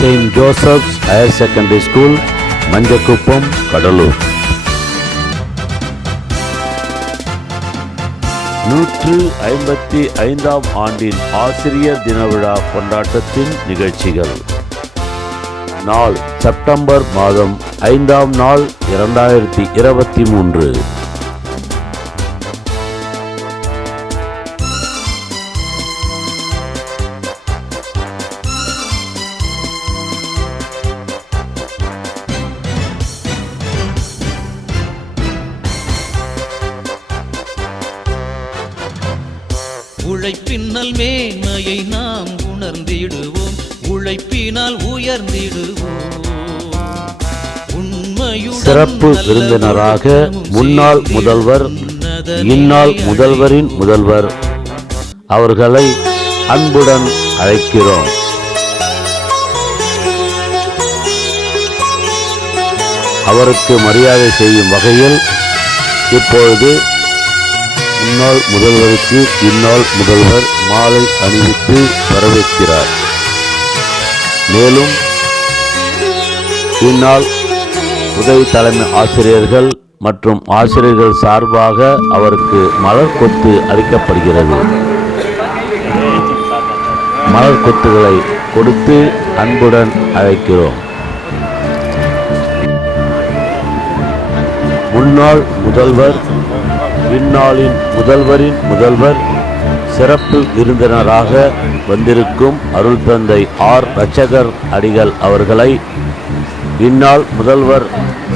Saint Joseph's Higher Secondary School, Manjakuppam, Cuddalore. 155ஆம் ஆண்டின் ஆசிரியர் தின விழா கொண்டாட்டத்தின் நிகழ்ச்சிகள். நாள் செப்டம்பர் மாதம் 5ஆம் நாள் 2023. உழைப்பின்னல் மேன்மையை நாம் உணர்ந்திடுவோம், உழைப்பினால் உயர்ந்திடுவோம். சிறப்பு விருந்தினராக முன்னாள் முதல்வர், இந்நாள் முதல்வரின் முதல்வர் அவர்களை அன்புடன் அழைக்கிறோம். அவருக்கு மரியாதை செய்யும் வகையில் இப்பொழுது முன்னாள் முதல்வருக்கு இந்நாள் முதல்வர் மாலை அணிவித்து வரவேற்கிறார். மேலும் இந்நாள் உதவி தலைமை ஆசிரியர்கள் மற்றும் ஆசிரியர்கள் சார்பாக அவருக்கு மலர் கொத்து அளிக்கப்படுகிறது. மலர் கொத்துகளை கொடுத்து அன்புடன் அழைக்கிறோம். முன்னாள் முதல்வர், இந்நாளின் முதல்வரின் முதல்வர், சிறப்பு விருந்தினராக வந்திருக்கும் அருள் தந்தை ஆர். ரட்சகர் அடிகள் அவர்களை இந்நாள் முதல்வர்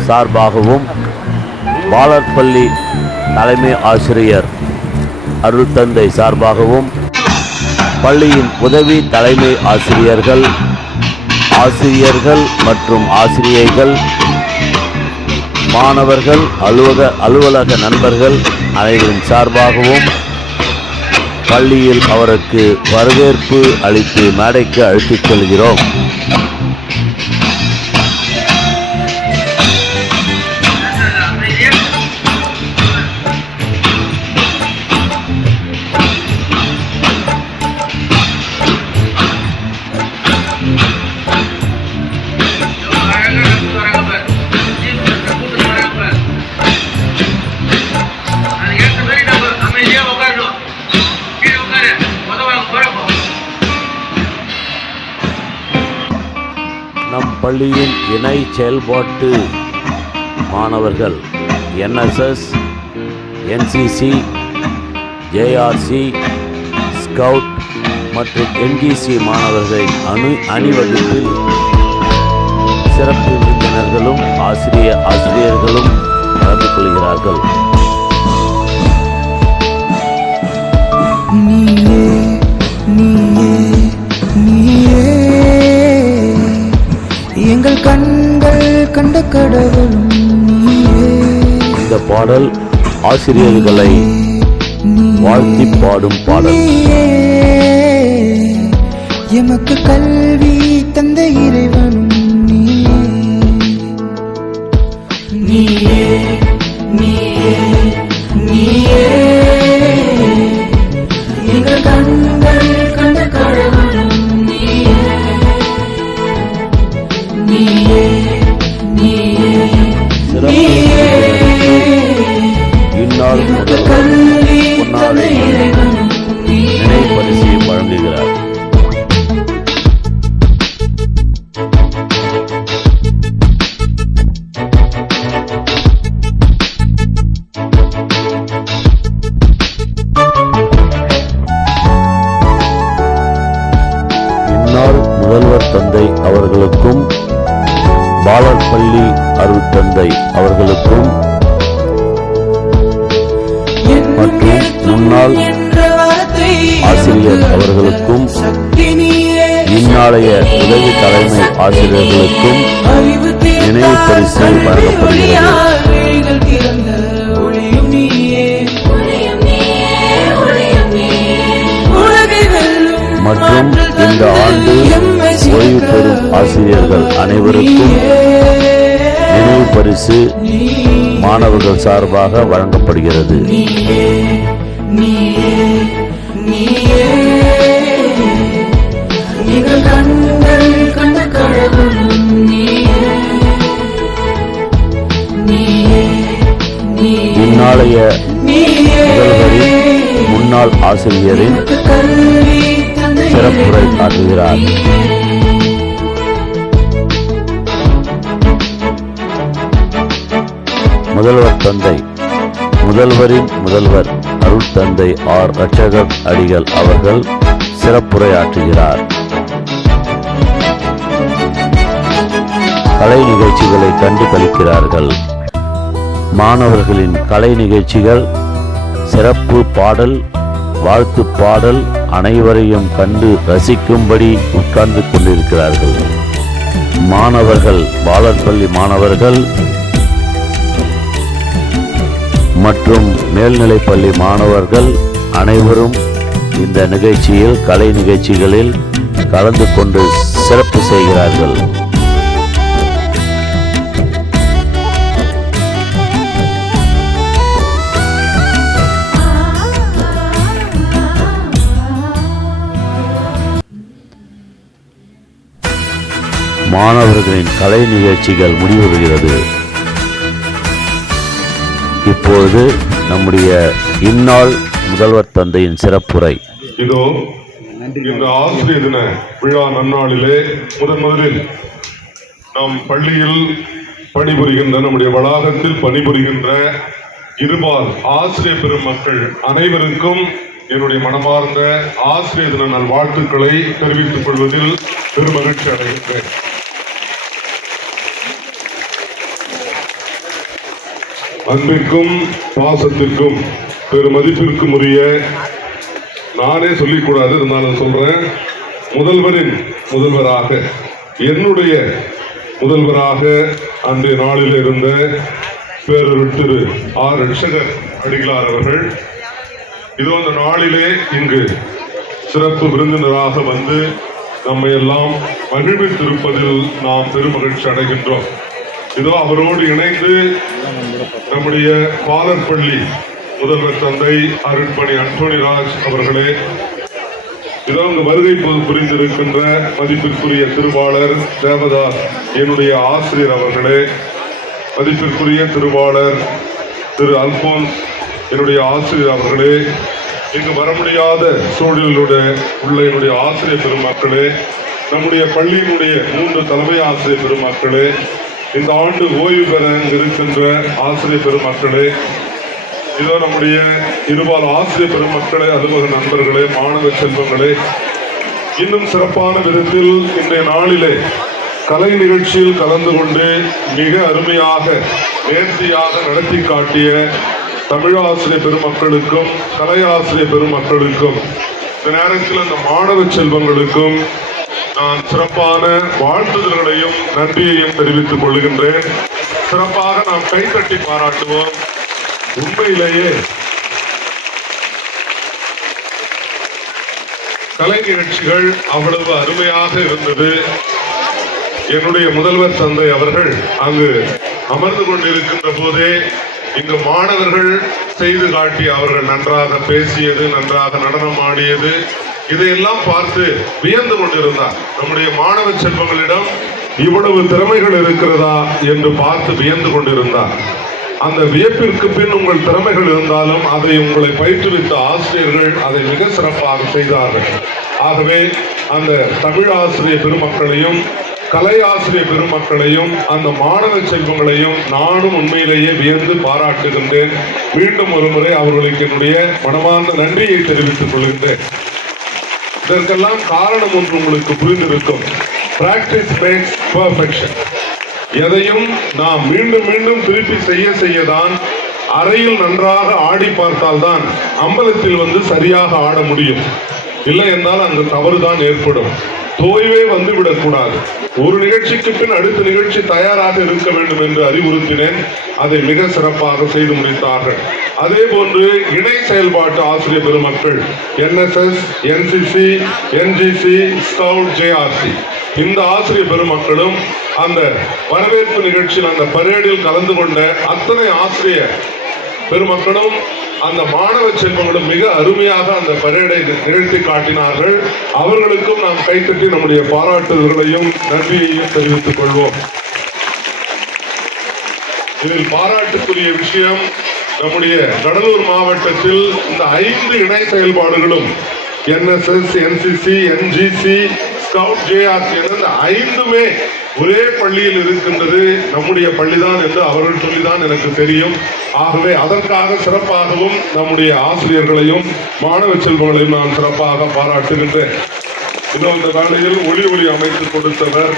சார்பாகவும், பாலர்பள்ளி தலைமை ஆசிரியர் அருள் தந்தை சார்பாகவும், பள்ளியின் உதவி தலைமை ஆசிரியர்கள், ஆசிரியர்கள் மற்றும் ஆசிரியைகள், மாணவர்கள், அலுவலக நண்பர்கள் அனைவரின் சார்பாகவும் பள்ளியில் அவருக்கு வரவேற்பு அளித்து மேடைக்கு அழைத்துச் செல்கிறோம். நம் பள்ளியின் இணை செயல்பாட்டு மாணவர்கள் NSS, NCC, JRC, ஸ்கவுட் மற்றும் NGC மாணவர்களின் அணிவகுப்பில் சிறப்பு விருந்தினர்களும் ஆசிரியர்களும் கலந்து கொள்கிறார்கள். எங்கள் கண்கள் கண்ட கடவுளும் நீயே. இந்த பாடல் ஆசிரியர்களை வாழ்த்தி பாடும் பாடல். எமக்கு கல்வி தந்த இறைவனும் நீயே. நீயே நீயே நீயே எங்கள் கண்கள் கண்ட கடவுளும் நீயே. இந்நாள் பொன்னாடை நினைவு பரிசை வழங்குகிறார். இந்நாள் முதல்வர் தந்தை அவர்களுக்கும், பாலர்பள்ளி அருள் தந்தை அவர்களுக்கும் மற்றும் முன்னாள் ஆசிரியர் அவர்களுக்கும், இந்நாளைய உதவி தலைமை ஆசிரியர்களுக்கும் நினைவு பரிசு வழங்கப்படுகிறது. மற்றும் இந்த ஆண்டு ஓய்வு பெறும் ஆசிரியர்கள் அனைவருக்கும் நினைவு பரிசு மாணவர்கள் சார்பாக வழங்கப்படுகிறது. கண்கள் கண்ட ஆசிரியரின் எமக்கு கல்வி தந்த சிறப்புரை இறைவனும் ஆற்றுகிறார். நீயே. முதல்வர் தந்தை முதல்வரின் முதல்வர் அருள் தந்தை ஆர் ரட்சகர் அடிகள் அவர்கள் சிறப்புரையாற்றுகிறார். கலை நிகழ்ச்சிகளை கண்டு களிக்கிறார்கள். மாணவர்களின் கலை நிகழ்ச்சிகள், சிறப்பு பாடல், வாழ்த்து பாடல் அனைவரையும் கண்டு ரசிக்கும்படி உட்கார்ந்து கொண்டிருக்கிறார்கள். மாணவர்கள், பாலர் பள்ளி மாணவர்கள் மற்றும் மேல்நிலைப்பள்ளி மாணவர்கள் அனைவரும் இந்த நிகழ்ச்சியில், கலை நிகழ்ச்சிகளில் கலந்து கொண்டு சிறப்பு செய்கிறார்கள். மாணவர்களின் கலை நிகழ்ச்சிகள் முடிவுறுகிறது. இப்பொழுது நம்முடைய இந்நாள் முதல்வர் தந்தையின் சிறப்புரை. இதோ இந்த ஆசிரியர் தின விழா நன்னாளிலே முதலில் நம் பள்ளியில் பணிபுரிகின்ற, நம்முடைய வளாகத்தில் பணிபுரிகின்ற இருபால் ஆசிரியர் பெருமக்கள் அனைவருக்கும் என்னுடைய மனமார்ந்த ஆசிரியர் தின நல்வாழ்த்துக்களை தெரிவித்துக் கொள்வதில் பெருமகிழ்ச்சி அடைகின்றேன். அன்பிற்கும் பாசத்திற்கும் பெருமதிப்பிற்கும் உரிய, நானே சொல்லிக்கூடாது இருந்தாலும் சொல்றேன், முதல்வரின் முதல்வராக, என்னுடைய முதல்வராக அன்றைய நாளில் இருந்த பேரருட் திரு ஆர் ரட்சகர் அடிகளார் அவர்கள் இதோ அந்த நாளிலே இங்கு சிறப்பு விருந்தினராக வந்து நம்மை எல்லாம் மகிழ்வித்திருப்பதில் நாம் பெருமகிழ்ச்சி அடைகின்றோம். இதோ அவரோடு இணைந்து நம்முடைய பாலர் பள்ளி முதல்வர் தந்தை அருட்பணி அந்தோணிராஜ் அவர்களே, இதோ அங்கு வருகை புரிந்திருக்கின்ற மதிப்பிற்குரிய திருவாளர் தேவதாஸ் என்னுடைய ஆசிரியர் அவர்களே, மதிப்பிற்குரிய திருவாளர் திரு அல்போன்ஸ் என்னுடைய ஆசிரியர் அவர்களே, இங்கு வர முடியாத சூழலுடைய உள்ள என்னுடைய ஆசிரியர் பெருமக்களே, நம்முடைய பள்ளியினுடைய 3 தலைமை ஆசிரியர் பெருமக்களே, இந்த ஆண்டு ஓய்வு பெற இருக்கின்ற ஆசிரியர் பெருமக்களே, இதோ நம்முடைய இருபால் ஆசிரியர் பெருமக்களே, அலுவலக நண்பர்களே, மாணவ செல்வங்களே, இன்னும் சிறப்பான விதத்தில் இன்றைய நாளிலே கலை நிகழ்ச்சியில் கலந்து கொண்டு மிக அருமையாக நேர்த்தியாக நடத்தி காட்டிய தமிழாசிரியர் பெருமக்களுக்கும் கலையாசிரியர் பெருமக்களுக்கும் இந்த நேரத்தில் அந்த மாணவ செல்வங்களுக்கும் நான் சிறப்பான வாழ்த்துதல்களையும் நன்றியையும் தெரிவித்துக் கொள்கின்றேன். சிறப்பாக நாம் கைத்தட்டி பாராட்டுவோம். உண்மையிலேயே கலை நிகழ்ச்சிகள் அவ்வளவு அருமையாக இருந்தது. என்னுடைய முதல்வர் தந்தை அவர்கள் அங்கு அமர்ந்து கொண்டிருக்கின்ற போதே இங்கு மாணவர்கள் செய்து காட்டி அவர்கள் நன்றாக பேசியது, நன்றாக நடனம் ஆடியது, இதையெல்லாம் பார்த்து வியந்து கொண்டிருந்தார். நம்முடைய மாணவ செல்வங்களிடம் இவ்வளவு திறமைகள் இருக்கிறதா என்று பார்த்து வியந்து கொண்டிருந்தார். அந்த வியப்பிற்கு பின் உங்கள் திறமைகள் இருந்தாலும் அதை உங்களை பயிற்றுவித்த ஆசிரியர்கள் அதை மிக சிறப்பாக செய்தார்கள். ஆகவே அந்த தமிழ் ஆசிரியர் பெருமக்களையும் கலை ஆசிரியர் பெருமக்களையும் அந்த மாணவ செல்வங்களையும் நானும் உண்மையிலேயே வியந்து பாராட்டுகின்றேன். மீண்டும் ஒரு முறை அவர்களுக்கு என்னுடைய மனமார்ந்த நன்றியை தெரிவித்துக் கொள்கின்றேன். இதற்கெல்லாம் காரணம் ஒன்று உங்களுக்கு புரிந்திருக்கும். Practice makes perfection. எதையும் நாம் மீண்டும் மீண்டும் திருப்பி செய்யதான் அறையில் நன்றாக ஆடி பார்த்தால்தான் அம்பலத்தில் வந்து சரியாக ஆட முடியும். இல்லை என்றால் அங்கு தவறுதான் ஏற்படும். தோய்வே வந்து விடக்கூடாது. ஒரு நிகழ்ச்சிக்கு பின் அடுத்த நிகழ்ச்சி தயாராக இருக்க வேண்டும் என்று அறிவுறுத்தினேன். அதை மிக சிறப்பாக செய்து முடித்தார்கள். அதே போன்று இணை செயல்பாட்டு ஆசிரியர் பெருமக்கள் NSS, NCC, NGC, scout, JRC இந்த ஆசிரியர் பெருமக்களும் அந்த வரவேற்பு நிகழ்ச்சியில் அந்த பரேடில் கலந்து கொண்ட அத்தனை ஆசிரியர் பெருமக்களும் அந்த மாணவ செல்வங்களும் மிக அருமையாக அந்த பரேடை நிகழ்த்தி காட்டினார்கள். அவர்களுக்கும் நாம் கைத்தட்டி நம்முடைய பாராட்டுதல்களையும் நன்றியையும் தெரிவித்துக் கொள்வோம். இதில் பாராட்டுக்குரிய விஷயம், நம்முடைய கடலூர் மாவட்டத்தில் இந்த 5 இணை செயல்பாடுகளும் NSS, NCC, NGC, scout, JRC என்ற 5மே ஒரே பள்ளியில் இருக்கின்றது. நம்முடைய பள்ளிதான் என்று அவர்கள் சொல்லிதான் எனக்கு தெரியும். ஆகவே அதற்காக சிறப்பாகவும் நம்முடைய ஆசிரியர்களையும் மாணவ செல்வங்களையும் நான் சிறப்பாக பாராட்டுகின்றேன். இன்னும் இந்த வேளையில் ஒளி அமைத்து கொடுத்தவர்,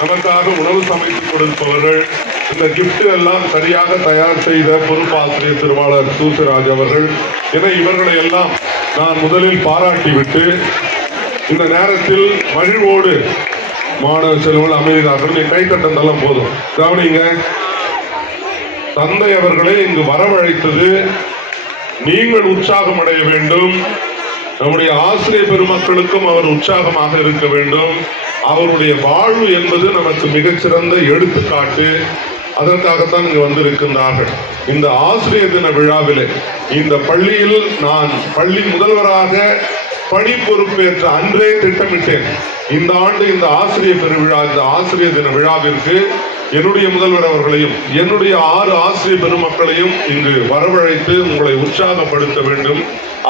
நமக்காக உணவு சமைத்து கொடுப்பவர்கள், இந்த கிஃப்ட் எல்லாம் சரியாக தயார் செய்த பொறுப்பாசிரியர் திருவாளர் சூசராஜ் அவர்கள் என இவர்களை எல்லாம் நான் முதலில் பாராட்டிவிட்டு இந்த நேரத்தில் மகிழ்வோடு மாணவ செல்வங்கள் அமைதியாக நீ கை தட்டந்தெல்லாம் போதும் கவனிங்க. தந்தை அவர்களை இங்கு வரவழைத்தது நீங்கள் உற்சாகம் அடைய வேண்டும். நம்முடைய ஆசிரியர் பெருமக்களுக்கும் அவர் உற்சாகமாக இருக்க வேண்டும். அவருடைய வாழ்வு என்பது நமக்கு மிகச்சிறந்த எடுத்துக்காட்டு. அதற்காகத்தான் இங்கு வந்திருக்கின்றார்கள். இந்த ஆசிரியர் தின விழாவிலே இந்த பள்ளியில் நான் பள்ளி முதல்வராக பணி பொறுப்பேற்ற அன்றே திட்டமிட்டேன். இந்த ஆண்டு இந்த ஆசிரியர் பெருவிழா, இந்த ஆசிரியர் தின விழாவிற்கு என்னுடைய முதல்வர் அவர்களையும் என்னுடைய 6 ஆசிரியர் பெருமக்களையும் இங்கு வரவழைத்து உங்களை உற்சாகப்படுத்த வேண்டும்,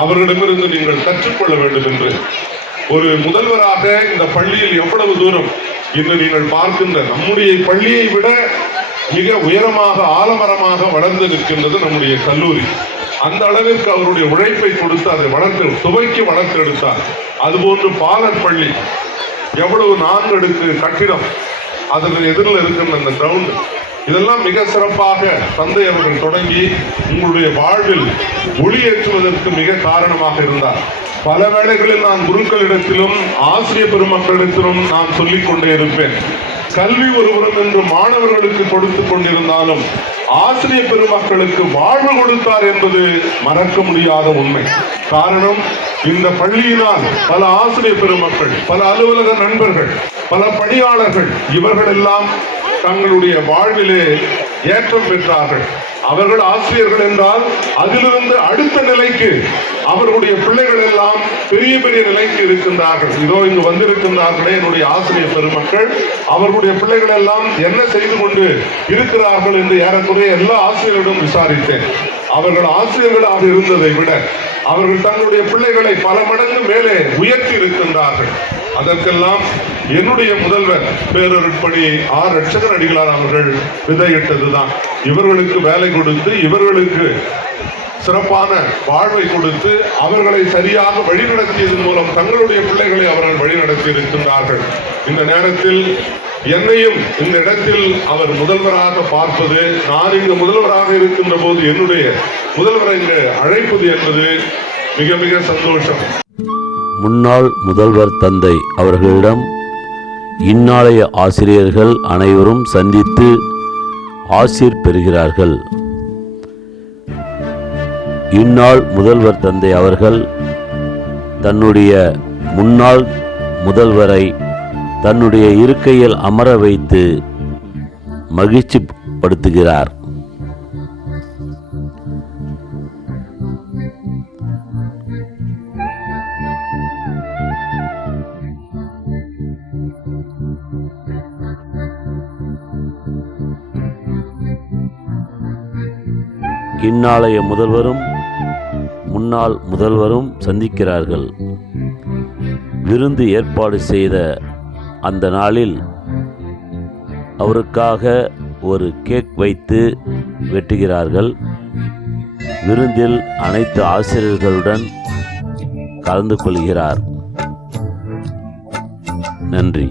அவர்களிடமிருந்து நீங்கள் கற்றுக்கொள்ள வேண்டும் என்று. ஒரு முதல்வராக இந்த பள்ளியில் எவ்வளவு தூரம் இன்று நீங்கள் பார்க்கின்ற நம்முடைய பள்ளியை விட மிக உயரமாக ஆலமரமாக வளர்ந்து நிற்கின்றது நம்முடைய கல்லூரி. அந்த அளவிற்கு அவருடைய உழைப்பை கொடுத்து அதை துவக்கி வளர்த்தெடுத்தார். அதுபோன்று பாலர் பள்ளி எவ்வளவு 4 அடுக்கு கட்டிடம், அதற்கு எதிரில் இருக்கின்ற அந்த கிரவுண்ட், இதெல்லாம் மிக சிறப்பாக தந்தை அவர்கள் தொடங்கி உங்களுடைய வாழ்வில் ஒளியேற்றுவதற்கு மிக காரணமாக இருந்தார். பல வேளைகளில் நான் குருக்களிடத்திலும் ஆசிரியர் பெருமக்களிடத்திலும் நான் சொல்லிக் கொண்டே இருப்பேன். கல்வி ஒருவரும் என்று மாணவர்களுக்கு கொடுத்து கொண்டிருந்தாலும் ஆசிரியர் பெருமக்களுக்கு வாழ்வு கொடுத்தார் என்பது மறக்க முடியாத உண்மை. காரணம், இந்த பள்ளியினால் பல ஆசிரியர் பெருமக்கள், பல அலுவலக நண்பர்கள், பல பணியாளர்கள் இவர்கள் எல்லாம் தங்களுடைய வாழ்விலே ஏற்றம் பெற்றார்கள். அவர்கள் ஆசிரியர்கள் என்றால் அதிலிருந்து அடுத்த நிலைக்கு அவர்களுடைய பிள்ளைகள் எல்லாம் பெரிய பெரிய நிலைக்கு இருக்கின்றார்கள். இதோ இங்கு வந்திருக்கின்றார்களே என்னுடைய ஆசிரியர் பெருமக்கள், அவர்களுடைய பிள்ளைகள் எல்லாம் என்ன செய்து கொண்டு இருக்கிறார்கள் என்று ஏறக்குறைய எல்லா ஆசிரியர்களிடம் விசாரித்தேன். அவர்கள் ஆசிரியர்களாக இருந்ததை விட அவர்கள் தங்களுடைய பிள்ளைகளை பல மடங்கு மேலே உயர்த்தி இருக்கின்றார்கள். அதற்கெல்லாம் என்னுடைய முதல்வர் பேரருட்பணி ஆர் ரட்சகர் அடிகளார் அவர்கள் விதையிட்டதுதான். இவர்களுக்கு வேலை கொடுத்து, இவர்களுக்கு சிறப்பான வாழ்வை கொடுத்து, அவர்களை சரியாக வழிநடத்தியதன் மூலம் தங்களுடைய பிள்ளைகளை அவர்கள் வழிநடத்தி இருக்கின்றார்கள். இந்த நேரத்தில் என்னையும் இந்த இடத்தில் அவர் முதல்வராக பார்ப்பது, நான் இங்கு முதல்வராக இருக்கின்ற போது என்னுடைய முதல்வரை இங்கு அழைப்பது என்பது மிக மிக சந்தோஷம். முன்னாள் முதல்வர் தந்தை அவர்களிடம் இந்நாளைய ஆசிரியர்கள் அனைவரும் சந்தித்து ஆசீர் பெறுகிறார்கள். இந்நாள் முதல்வர் தந்தை அவர்கள் தன்னுடைய முன்னாள் முதல்வரை தன்னுடைய இருக்கையில் அமர வைத்து மகிழ்ச்சி படுத்துகிறார். இந்நாளைய முதல்வரும் முன்னாள் முதல்வரும் சந்திக்கிறார்கள். விருந்து ஏற்பாடு செய்த அந்த நாளில் அவருக்காக ஒரு கேக் வைத்து வெட்டுகிறார்கள். விருந்தில் அனைத்து ஆசிரியர்களுடன் கலந்து கொள்கிறார். நன்றி.